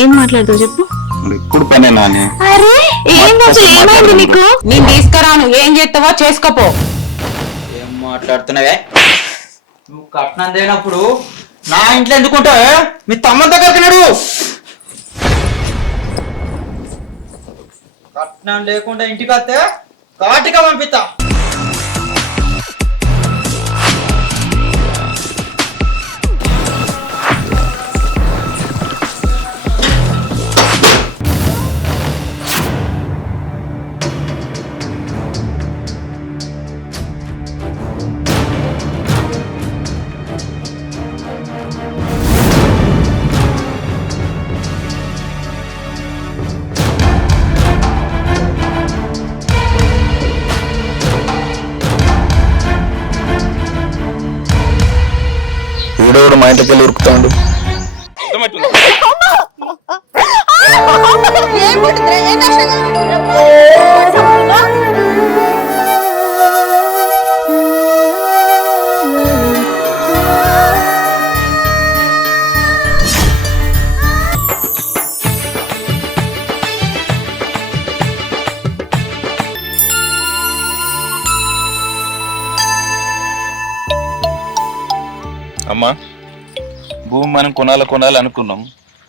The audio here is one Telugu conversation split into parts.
ఏం మాట్లాడుతావు చెప్పు. ఇప్పుడు పనే నాని. అరే ఏమైంది నీకు? నేను తీసుకురాను, ఏం చేస్తావో చేసుకోపో. ఏం మాట్లాడుతున్నావే? నువ్వు కట్నం లేనప్పుడు నా ఇంట్లో ఎందుకుంటావే? మీ తమ్ముని దగ్గరికి నడు. కట్నం లేకుండా ఇంటికి వస్తే కాటిగా పంపిస్తా. వీడోడు మా ఇంటికి వెళ్ళి ఉరుకుతాడు. అమ్మా, భూమి మనం కొనాలి అనుకున్నాం.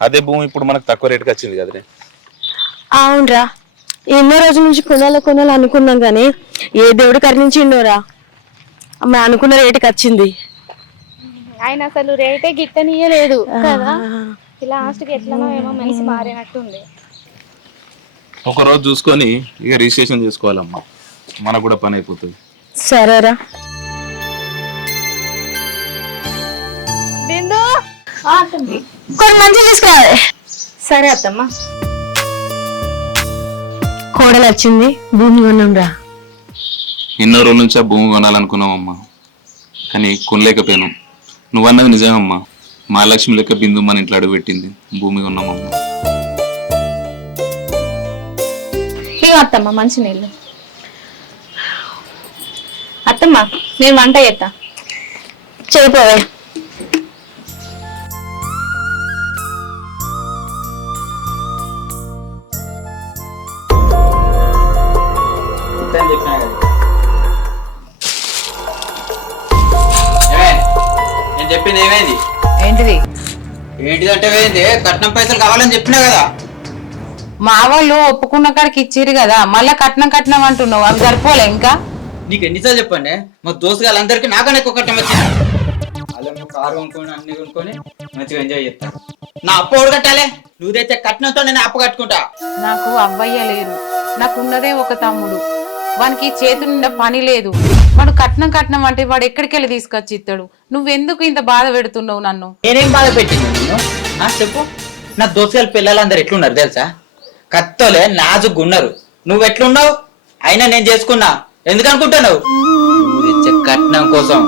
అదే భూమి ఇప్పుడు మనకు తక్కువ రేటుకి వచ్చింది కదరే. అవునరా, ఎన్నో రోజుల నుంచి కొనాలి అనుకున్నాం కానీ ఏ దేవుడు కరుణించిండోరా, అమ్మ అనుకున్న రేటుకి వచ్చింది. ఆయన అసలు రేటే గిట్టనియలేదు కదా. లాస్ట్కి ఎట్లనో ఏమో మనిషి మారినట్టుంది. ఒక రోజు చూసుకొని ఇక రిజిస్ట్రేషన్ చేసుకోవాలమ్మా, మనకు కూడా పని అయిపోతుంది. సరేరా. బిందు కొన్ని మంచిగా తీసుకురావాలి. సరే అత్తమ్మ. కోడలు వచ్చింది, భూమి కొన్నాం రా. ఎన్నో రోజుల నుంచి ఆ భూమి కొనాలనుకున్నామమ్మా, కానీ కొనలేకపోయాను. నువ్వన్నది నిజమమ్మా, మహాలక్ష్మి లెక్క బిందు మన ఇంట్లో అడుగు పెట్టింది, భూమి కొన్నామమ్మా. అత్తమ్మ మంచి నీళ్ళు. అత్తమ్మ నేను వంట చేస్తా, చేయిపోవే. చెప్పినా కదా. నేను చెప్పింది ఏమైంది? ఏంటిది? ఏంటిదంటే ఏంది? కట్నం పైసలు కావాలని చెప్పినా కదా. మా వాళ్ళు ఒప్పుకున్న కాడికి ఇచ్చిరు కదా, మళ్ళా కట్నం అంటున్నావు, అవి సరిపోలే ఇంకా? నీకు ఎన్నిసార్లు చెప్పండి, మా దోస్తు వాళ్ళందరికీ నాకన్నా ఎక్కువ కట్నం వచ్చింది. వాళ్ళ కారు కొనుక్కొని అన్ని కొనుక్కొని మంచిగా ఎంజాయ్ చేస్తా. నా అప్పు ఎవడు కట్టాలి? నువ్వు తెచ్చే కట్నంతో నేను అప్పు కట్టుకుంటా. నాకు అవ్వయ్య లేరు, నాకున్నదే ఒక తమ్ముడు, వానికి చేతి నిండా పని లేదు. వాడు కట్నం అంటే వాడు ఎక్కడికి వెళ్ళి తీసుకొచ్చి ఇస్తాడు? నువ్వెందుకు ఇంత బాధ పెడుతున్నావు నన్ను? నేనేం బాధ పెట్టింది నిన్ను? చెప్పు. నా దోస్తుల పిల్లలందరూ ఎట్లున్నారు తెలుసా? కత్తోలే నాజుగ్గా ఉన్నారు. నువ్వు ఎట్లున్నావు? అయినా నేను చేసుకున్నా. ఎందుకు అనుకుంటున్నావు? నువ్వు తెచ్చే కట్నం కోసం.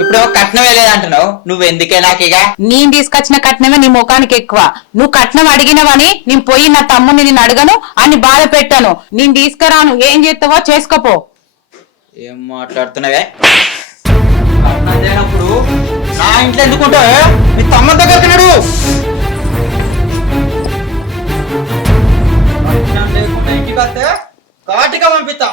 ఇప్పుడు కట్నమే లేదంటున్నావు, నువ్వు ఎందుకే నాకిగా? నేను తీసుకొచ్చిన కట్నమే నీ ముఖానికి ఎక్కువ. నువ్వు కట్నం అడిగినవని నేను పోయి నా తమ్ముని నేను అడగను, అని బాధ పెట్టాను. నేను తీసుకురాను, ఏం చేస్తావో చేసుకోపో. ఏం మాట్లాడుతున్నావే? కట్నం లేనప్పుడు నా ఇంట్లో ఎందుకుంటావే? మీ తమ్ముని దగ్గరికి నడు. కట్నం లేకుండా ఇంటికి వస్తే కాటిగా పంపిస్తా.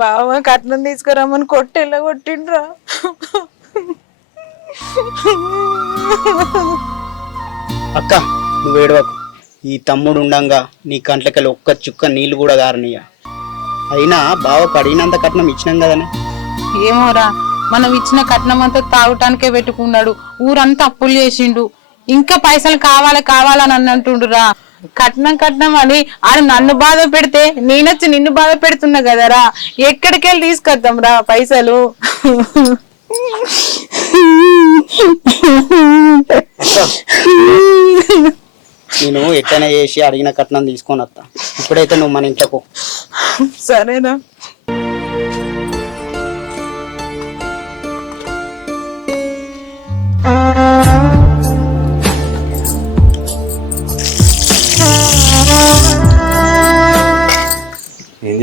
బావ కట్నం తీసుకురామని కొట్టేలా కొట్టిండ్రా. అక్క నువ్వు ఏడవకు, ఈ తమ్ముడు ఉండంగా నీ కంట్లకెళ్ళి ఒక్క చుక్క నీళ్లు కూడా గారనీయ. అయినా బావకు అడిగినంత కట్నం ఇచ్చినాం కదనే. ఏమోరా, మనం ఇచ్చిన కట్నం అంతా తాగటానికే పెట్టుకున్నాడు, ఊరంతా అప్పులు చేసిండు. ఇంకా పైసలు కావాలని అంటుండురా. కట్నం అని ఆయన నన్ను బాధ పెడితే నేనొచ్చి నిన్ను బాధ పెడుతున్నా కదరా. ఎక్కడికెళ్ళి తీసుకొద్దాం రా పైసలు? నేను ఎట్టనే చేసి అడిగిన కట్నం తీసుకొని వస్తా. ఇప్పుడైతే నువ్వు మన ఇంట్లోకి. సరేనా?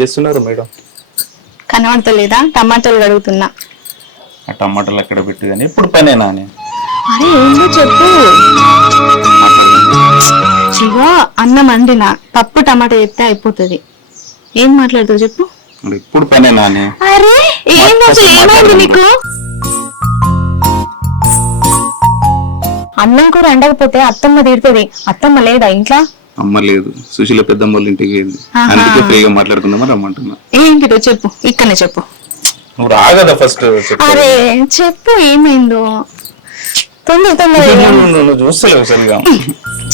చేస్తున్నారు మేడం? కనబడతలేదా? టమాటాలు కడుగుతున్నా. ఆ టమాటాలు అక్కడ పెట్టి కానీ ఇప్పుడు పనేనా అని అరే ఏందో చెప్పు. శివ, అన్నం వండినా, పప్పు టమాటా ఎత్తే అయిపోతుంది. ఏం మాట్లాడుతావు చెప్పు. ఇప్పుడు పనేనా అని. అరే ఏంది అసలు, ఏమైంది నీకు? అన్నం కూర వండకపోతే అత్తమ్మ తిడుతుంది. అత్తమ్మ లేదా ఇంట్లో? అమ్మ లేదు, సుశీల పెద్దమ్మ వాళ్ళ ఇంటికి వెళ్ళింది. అందుకే ఫ్రీగా మాట్లాడుకుందామా రమ్మంటున్నా. ఏంటిదో చెప్పు, ఇక్కడనే చెప్పు. నువ్వు రాగదా ఫస్ట్? అరే చెప్పు ఏమైందో, తొందర తొందర నువ్వు చూస్తలేవు సరిగా.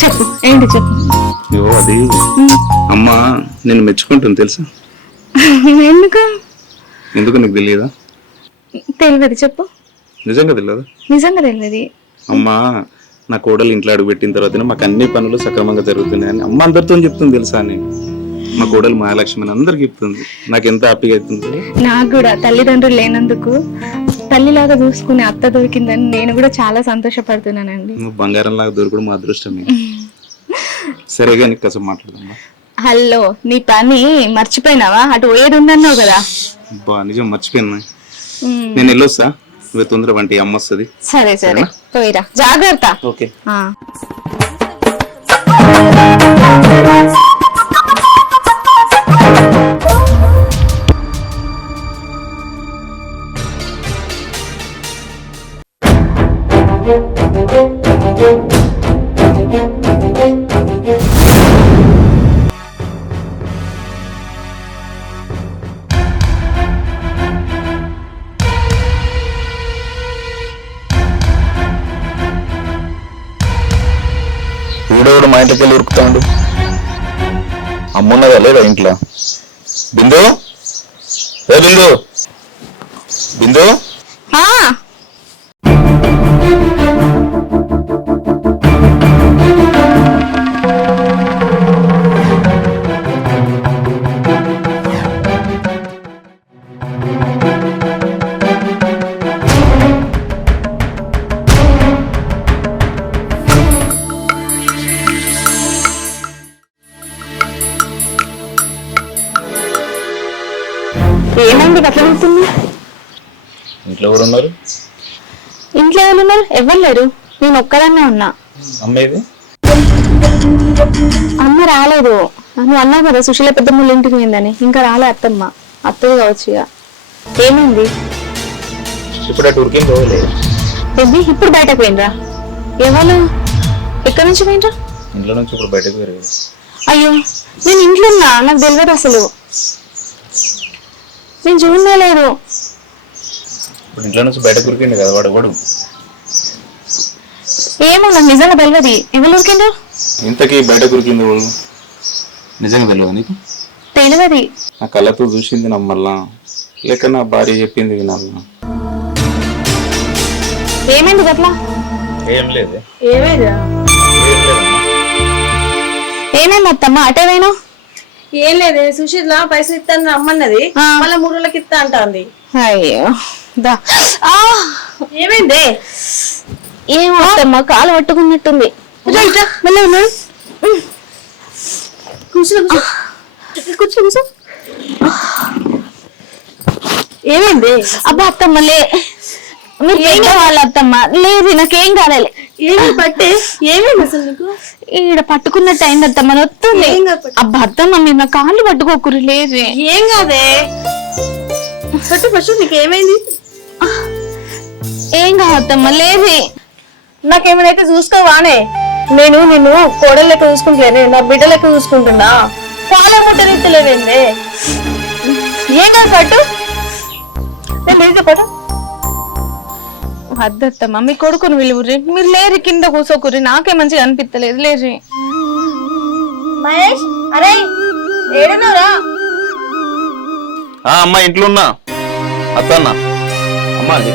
చెప్పు, ఏంటి చెప్పు. ఇవో అది అమ్మ నేను మెచ్చుకుంటుంది తెలుసా? ఎందుకు? ఎందుకు నీకు తెలియదా? తెలియదు, చెప్పు. నిజంగా తెలియదా? నిజంగా తెలియదు. అమ్మ నా కోడలు ఇంట్లో అడుగు పెట్టిన తర్వాత మాకు అన్ని పనులు సక్రమంగా జరుగుతున్నాయని అమ్మ అందరితో చెప్తుంది తెలుసా అని. మా కోడలు మహాలక్ష్మి అని అందరికి చెప్తుంది. నాకు ఎంత హ్యాపీగా అవుతుంది. నాకు కూడా తల్లిదండ్రులు లేనందుకు తల్లిలాగా చూసుకునే అత్త దొరికిందని నేను కూడా చాలా సంతోషపడుతున్నానండి. నువ్వు బంగారం లాగా దొరకడం మా అదృష్టమే. సరేగా నీకు కాసేపు మాట్లాడదామా? హలో, నీ పని మర్చిపోయినావా? అటు పోయేది ఉందన్నావు కదా. బా నిజం మర్చిపోయినా. నేను వెళ్ళొస్తా, నువ్వు తొందర వంటి అమ్మ వస్తుంది. సరే సరే పోయిరా, జాగ్రత్త. ఓకే. వీడోడు మా ఇంటికి వెళ్ళి ఉరుకుతాడు. అమ్మున్నదా లేదా ఇంట్లో? బిందు, ఏ బిందు, బిందు. ఏమైంది అట్లా వెళ్తుంది? ఇంట్లో ఎవరు ఉన్నారు? ఇంట్లో ఎవరు ఉన్నారు? ఎవరు లేరు, నేను ఒక్కదాన్నే ఉన్నా. అమ్మేది? అమ్మ రాలేదు. నువ్వు అన్నావు కదా సుశీల పెద్దమ్మ ఇంటికి పోయిందని, ఇంకా రాలే అత్తమ్మ. అత్తది కావచ్చు. ఇక ఏమైంది? ఇప్పుడు అటు ఉరికేం పోలేదు. ఏంటి ఇప్పుడు బయటకు పోయినరా? ఎవరు? ఎక్కడి నుంచి పోయినరా? ఇంట్లో నుంచి ఇప్పుడు బయటకు పోయారు. అయ్యో, నేను ఇంట్లో ఉన్నా, నాకు తెలియదు అసలు. నేను చూడనే లేదు. ఇప్పుడు ఇంట్లో నుంచి బయటకు ఉరికిండు కదా వాడు. వాడు ఏమో నాకు నిజంగా తెలియదు. ఎవరు ఉరికిండ్రు? ఇంతకీ బయటకు ఉరికింది వాడు నిజంగా తెలియదు నీకు? తెలియదు. నా కళ్ళతో చూసింది నమ్మల్లా, లేక నా భార్య చెప్పింది వినాలా? ఏమైంది అట్లా? ఏం లేదు. ఏమైంది అత్తమ్మ? అటేవైనా? ఏం లేదు, సుశీల పైసలు ఇస్తాను రమ్మన్నది, మళ్ళీ 3 రోజులకి ఇస్తా అంటాంది. అయ్యో ఏమైంది? ఏమో అత్తమ్మ, కాలు పట్టుకున్నట్టుంది. కూర్చో. ఏమైంది? అబ్బా అత్తమ్మ లే, మీరు ఏం కావాలి అత్తమ్మ? లేదు నాకేం కావాలి. ఏమి పట్టే? ఏమైంది అసలు నీకు? ఈడ పట్టుకున్నట్టు అయింది అత్తమ్మ, నొత్తుంది. అబ్బా అత్తమ్మ మీరు నా కాళ్ళు పట్టుకోకురి. లేదు ఏం కాదే, ఫస్ట్ నీకు ఏమైంది? ఏం కాదు అత్తమ్మ, లేదు. నాకేమైనా చూసుకోవానే? నేను నిన్ను కోడలు లెక్క చూసుకుంటలేనే, నా బిడ్డ లెక్క చూసుకుంటున్నా. కాళ్ళ ముట్టనిత్తలేవేందే? ఏం కాదు పట్టు. నేను పట్టు. వద్దత్తమ్మ, మీ కొడుకుని విలువురి. మీరు లేరు, కింద కూసోకురి. నాకే మంచిగా అనిపిస్తలేదు. లేరు. మహేష్, అరే ఏడున్నారా? అమ్మా ఇంట్లో ఉన్నా. అత్తన్నా అమ్మా, అది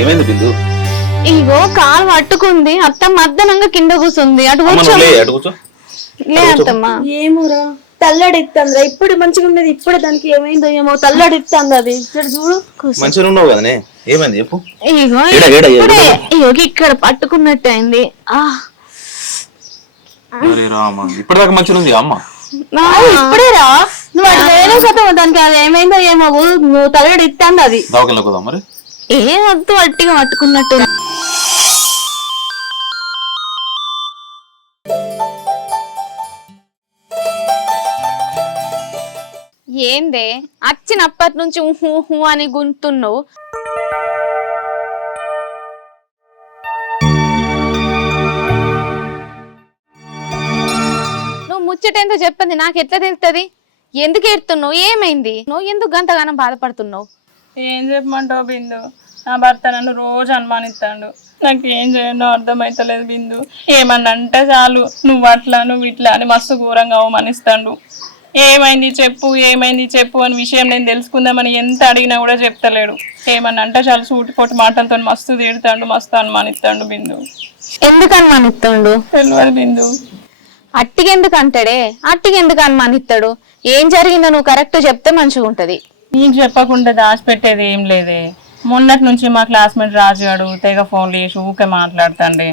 ఏమైంది బిందు? ఇగో కాలు పట్టుకుంది అత్తమ్మ, అద్దనంగా కింద కూర్చుంది. అటు కూర్చో. లే అత్తమ్మ. ఏమోరా, తల్లడిస్తుంది. ఇప్పుడు మంచిగా ఉన్నది, ఇప్పుడు దానికి ఏమైందో ఏమో తల్లడిస్తుంది. అది చూడు. మంచిగా ఉన్నావు కదనే, ఏమైంది చెప్పు. ఇగో ఇక్కడ పట్టుకున్నట్టు అయింది. ఇప్పటిదాకా మంచిగా ఉంది అమ్మ. ఇప్పుడే రా. నువ్వు అటు వేరే శాతం దానికి అది ఏమైందో ఏమో నువ్వు తల్లడి ఇస్తాంది అది దవాఖానలో పోదాం మరి. ఏం వద్దు అట్టిగా పట్టుకున్నట్టు. ఏందే వచ్చినప్పటి నుంచి ఊహు ఊహు అని గుంతున్నావు. నువ్వు ముచ్చటేందో చెప్పండి, నాకు ఎట్లా తెలుస్తుంది? ఎందుకు ఏడుతున్నావు? ఏమైంది? నువ్వు ఎందుకు గంతగానం బాధపడుతున్నావు? ఏం చెప్పమంటావు బిందు, నా భర్త నన్ను రోజు అనుమానిస్తాడు. నాకు ఏం చేయనో అర్థమైతలేదు బిందు. ఏమన్నా అంటే చాలు నువ్వు అట్లా నువ్వు ఇట్లా అని మస్తు ఘోరంగా అవమానిస్తాడు. ఏమైంది చెప్పు, ఏమైంది చెప్పు అని విషయం నేను తెలుసుకుందామని ఎంత అడిగినా కూడా చెప్తలేడు. ఏమన్నా అంటే చాలు సూటిపోటి మాటలతో మస్తు తీడుతాడు, మస్తు అనుమానిస్తాడు బిందు. ఎందుకు అనుమానిస్తాడు? తెలియదు బిందు. అట్టికెందుకు అంటాడే? అట్టికెందుకు అనుమానిస్తాడు? ఏం జరిగిందో నువ్వు కరెక్ట్ చెప్తే మంచిగా ఉంటది. నీకు చెప్పకుండా దాచిపెట్టేది ఏం లేదే. మొన్నటి నుంచి మా క్లాస్మేట్ రాజుగాడు తెగ ఫోన్లు చేసి ఊకే మాట్లాడుతాండే.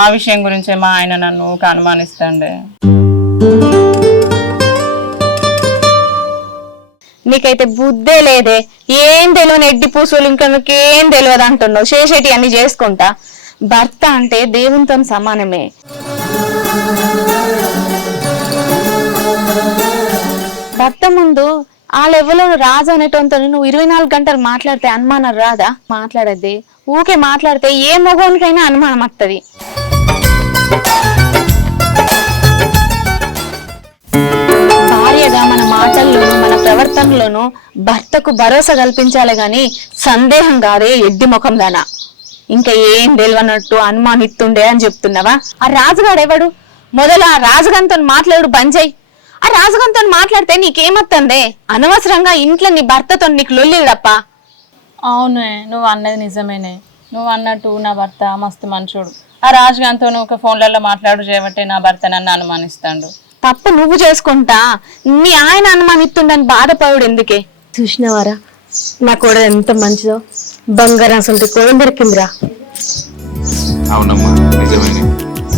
ఆ విషయం గురించే మా ఆయన నన్ను ఊకే అనుమానిస్తాండే. నీకైతే బుద్ధే లేదే. ఏం తెలియని ఎడ్డి పూసులు ఇంకా నీకేం తెలియదు అంటున్నావు. చేసేటి అన్ని చేసుకుంటా. భర్త అంటే దేవునితో సమానమే. భర్త ముందు ఆ లెవెల్లో రాజు అనేటంతో నువ్వు 24 గంటలు మాట్లాడితే అనుమానం రాదా? మాట్లాడద్ది. ఊకే మాట్లాడితే ఏ మగోనికైనా అనుమానం వస్తుంది. భార్యగా మన మాటల్లోనూ మన ప్రవర్తనలోనూ భర్తకు భరోసా కల్పించాలి గాని సందేహం కాదే ఎడ్డి ముఖం దానా. ఇంకా ఏం తెలియనట్టు అనుమానిస్తుండే అని చెప్తున్నావా? ఆ రాజుగాడు ఎవడు? మొదలు ఆ రాజుగాంతో మాట్లాడు బంద్ చెయ్యి. ఆ రాజుగాంతో మాట్లాడితే నీకేమత్తందే? అనవసరంగా ఇంట్లో నీ భర్తతో నీకు లొల్లిడప్ప. అవునే, నువ్వు అన్నది నిజమేనే. నువ్వు అన్నట్టు నా భర్త మస్తు మనుషుడు. ఆ రాజుగాంతో నువ్వు ఒక ఫోన్లలో మాట్లాడు చేయబట్టే నా భర్త నన్ను అనుమానిస్తాడు. తప్పు నువ్వు చేసుకుంటా నీ ఆయన అనుమానిస్తుండని బాధపడు ఎందుకే? చూసినవారా నా కోడలు ఎంత మంచిదో, బంగారం అసలు కోడలు దొరికిందిరా. అవునమ్మా నిజమేనే.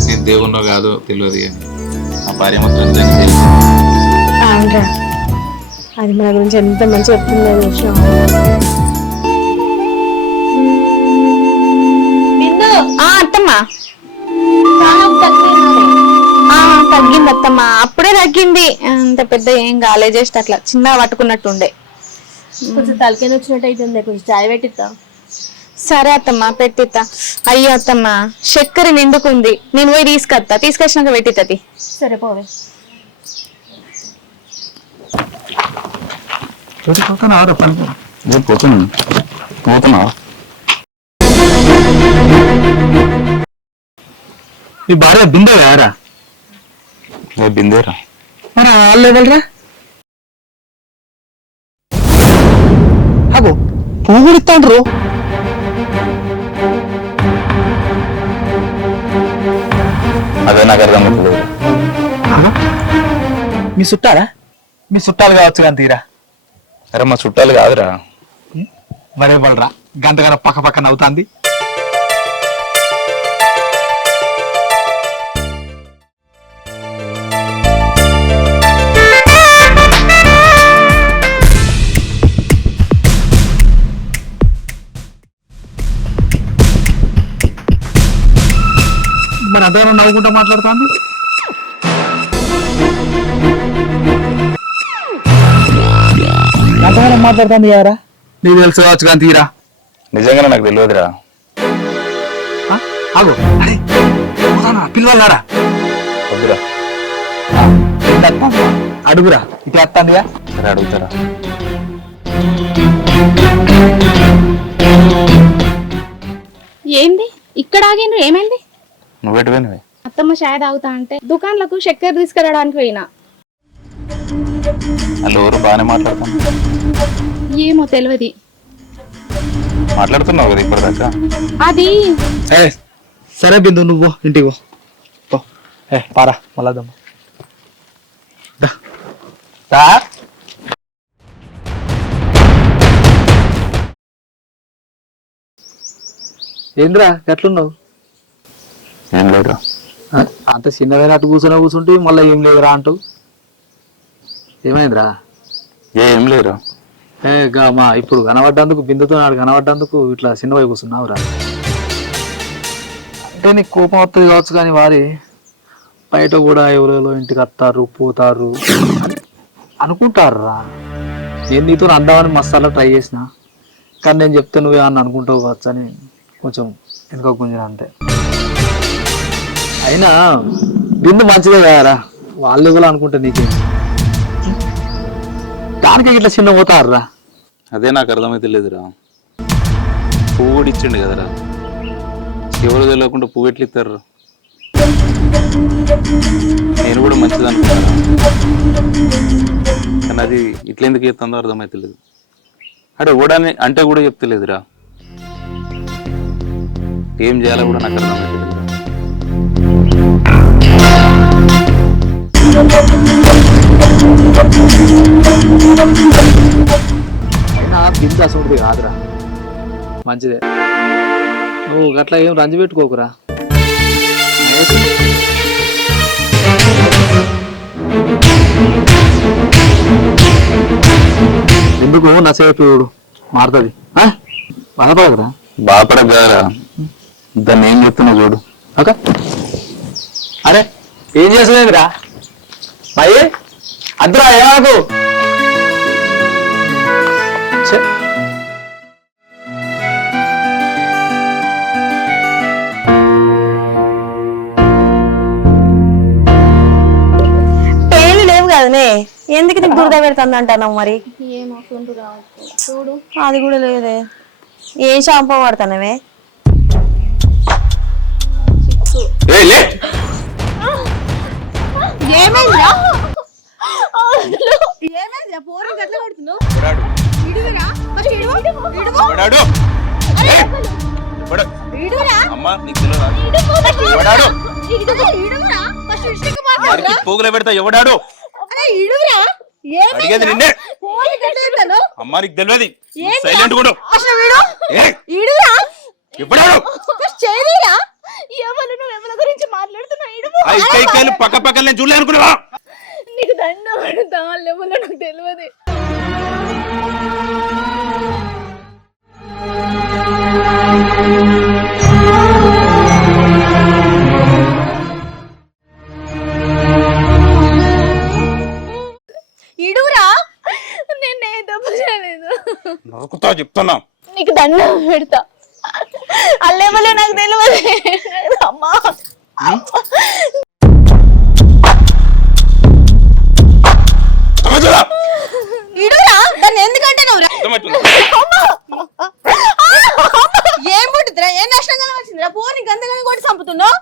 నేను దేవుణ్ణో కాదో తెలియదు, ఆ భార్య మాత్రం తెలియదు. అవునరా, అది మన గురించి ఎంత మంచి చెప్తుందో చూసినా. అత్తమ్మా తగ్గింది అత్తమ్మా, అప్పుడే తగ్గింది. అంత పెద్ద ఏం కాలే, జస్ట్ అట్లా చిన్నగా పట్టుకున్నట్టుండే. కొంచెం తలకైనా వచ్చినట్టు అయితే కొంచెం చాయ్ పెట్టిస్తా. సరే అత్తమ్మా పెట్టిస్తా. అయ్యో అత్తమ్మా చక్కెర నిండుకుంది, నేను పోయి తీసుకొచ్చినాక పెట్టితది. సరే పోవే. పోతున్నా నీ భార్య బిందే కదరా? బిందేరా. మరి వాళ్ళు ఎవరురా? అగో పువ్వు కూడా ఇస్తాండ్రు. అదే నాకు అర్థమవుతుంది. మీ చుట్టారా? మీ చుట్టాలు కావచ్చు కానీ తీరా. అరే మా చుట్టాలు కాదురా. మరే వాళ్ళరా గంటగానే పక్క పక్క నవ్వుతాంది. మరి అదే నవ్వుకుంటా మాట్లాడుతాంది. ఎంతగానో మాట్లాడుతుంది కదరా? నీకు తెలుసు కావచ్చు కానీ తీరా. నిజంగానే నాకు తెలియదురా. ఆగు, పిల్లవాళ్ళారా? వద్దురా. అడుగురా, ఇట్లా వస్తాందిగా. సరే అడుగుతారా. ఏంది ఇక్కడ ఆగిండ్రు? ఏమైంది? నువ్వెటు పోయినవే? అత్తమ్మ చాయ్ తాగుతా అంటే దుకాణాలకు చక్కెర తీసుకెళ్ళడానికి పోయినా. వాళ్ళు ఎవరు బాగానే మాట్లాడుతున్నా? ఏమో తెలియదు. మాట్లాడుతున్నావు కదా ఇప్పటిదాకా. అది సరే బిందు, నువ్వు ఇంటికి పో. పారా మళ్ళా ఏంద్రా ఎట్లున్నావు? ఏం లేదురా. అంత చిన్నదైన అటు కూర్చుంటే మళ్ళీ ఏం లేదురా అంటావు. ఏమైందిరా? ఏం లేరా. మా ఇప్పుడు కనబడ్డందుకు బిందుతో నాడు కనబడ్డందుకు ఇట్లా చిన్నవై కూర్చున్నావురా. అంటే నీకు కోపం వస్తుంది కావచ్చు, కానీ వారి బయట కూడా ఎవరెవరో ఇంటికి వస్తారు పోతారు అనుకుంటారా. నేను నీతో అందామని మసాలా ట్రై చేసిన, కానీ నేను చెప్తే నువ్వేమన్నా అనుకుంటావు కావచ్చు అని కొంచెం వెనుక గుంజిన అంతే. అయినా బిందు మంచిదే కదరా, వాళ్ళు కూడా అనుకుంటే నీకేం దానికి ఇట్లా చిన్న పోతారా. అదే నాకు అర్థమైతే లేదురా. పువ్వు కూడా ఇచ్చిండు కదరా, ఎవరు తెలియకుండా పువ్వు ఎట్లు ఇస్తారు. నేను కూడా మంచిది అనుకున్నాను, కానీ అది ఇట్లా ఎందుకు చెప్తుందో అర్థమైతే లేదు. అంటే ఓడాని అంటే కూడా చెప్తలేదురా, ఏం చేయాలో కూడా నాకు అర్థమైతే లేదురా. అయినా బిందు అసలు కాదురా, మంచిదే. నువ్వు గట్లా ఏం రంజు పెట్టుకోకురా. ఎందుకు నసేపు మారుతుంది, బాధపడకరా. బాపడకు కదరా, దాన్ని ఏం చెప్తున్నా చూడు. ఓకే అరే ఏం చేసలేదురా అయ్యి అద్దురా ఏమాకు. పేర్లు లేవు కదనే, ఎందుకు నీకు దురద పెడుతుంది అంటున్నావు మరి? చూడు అది కూడా లేదే. ఏ షాంపూ వాడుతున్నావే? ఏమైందిరా? ఏమైందిరా? పోరం గట్ల కొడుతున్నావు? ఇడుగురా, ఫస్ట్ ఇడుగు. ఇడుగురా. అమ్మా నీకు తెలియదా? ఇడుగురా, ఫస్ట్ ఇష్టంగా మాట్లాడురా. పోగులో పెడతా ఎవడాడు అరే ఇడుగురా. అడిగేది నిన్నే. పోరం గట్ల కొడుతున్నావు? అమ్మా నీకు తెలియదు, సైలెంట్ కూడా. ఫస్ట్ ఇడు. ఇడుగురా. ఎవడాడు? ఫస్ట్ చేయలేరా? ఎవరు నువ్వు ఎవరి గురించి మాట్లాడుతున్నావు? ఇడుగు. ఆ ఇక్కడికి పక్క పక్కన నేను చూడలే అనుకున్నావా? నీకు దండం పెడతా, వాళ్ళు ఎవరో నాకు తెలియదు. ఇడుగురా. నేనే తప్పు చేయలేదు. నరుకుతా చెప్తున్నా. నీకు దండం పెడతా, అల్లేమలో నాకు తెలియదు. అమ్మా ఇడురా. దాన్ని ఎందుకంటే నువ్వు ఏం పుట్టిద్దిరా? ఏం నష్టంగా వచ్చిందిరా? పోనీ గంతగానే కొట్టి చంపుతున్నావు.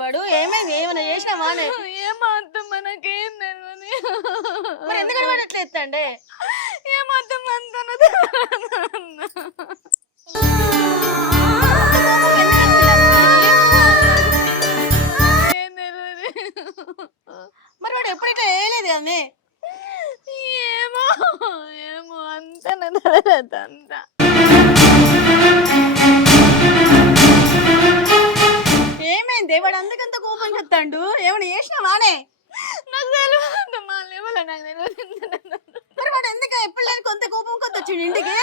వాడు ఏమైంది? ఏమైనా చేసినావా? ఏమర్థం మనకేం తెలియదు. మరి ఎందుకంటే వాడు అట్లా ఎత్తాండే? ఏమర్థం మరి వాడు ఎప్పుడు ఇట్లా వేయలేదు అమ్మే. ఏమో ఏమో అంతా అంతా ఏమైంది? వాడు అందుకంత కోపం చెప్తాడు. ఏమైనా చేసినావానే? నాకు తెలియదు. నాకు తెలియదు. మరి వాడు ఎందుకు ఎప్పుడు లేని కొంత కోపం కొంత వచ్చిండు ఇంటికి?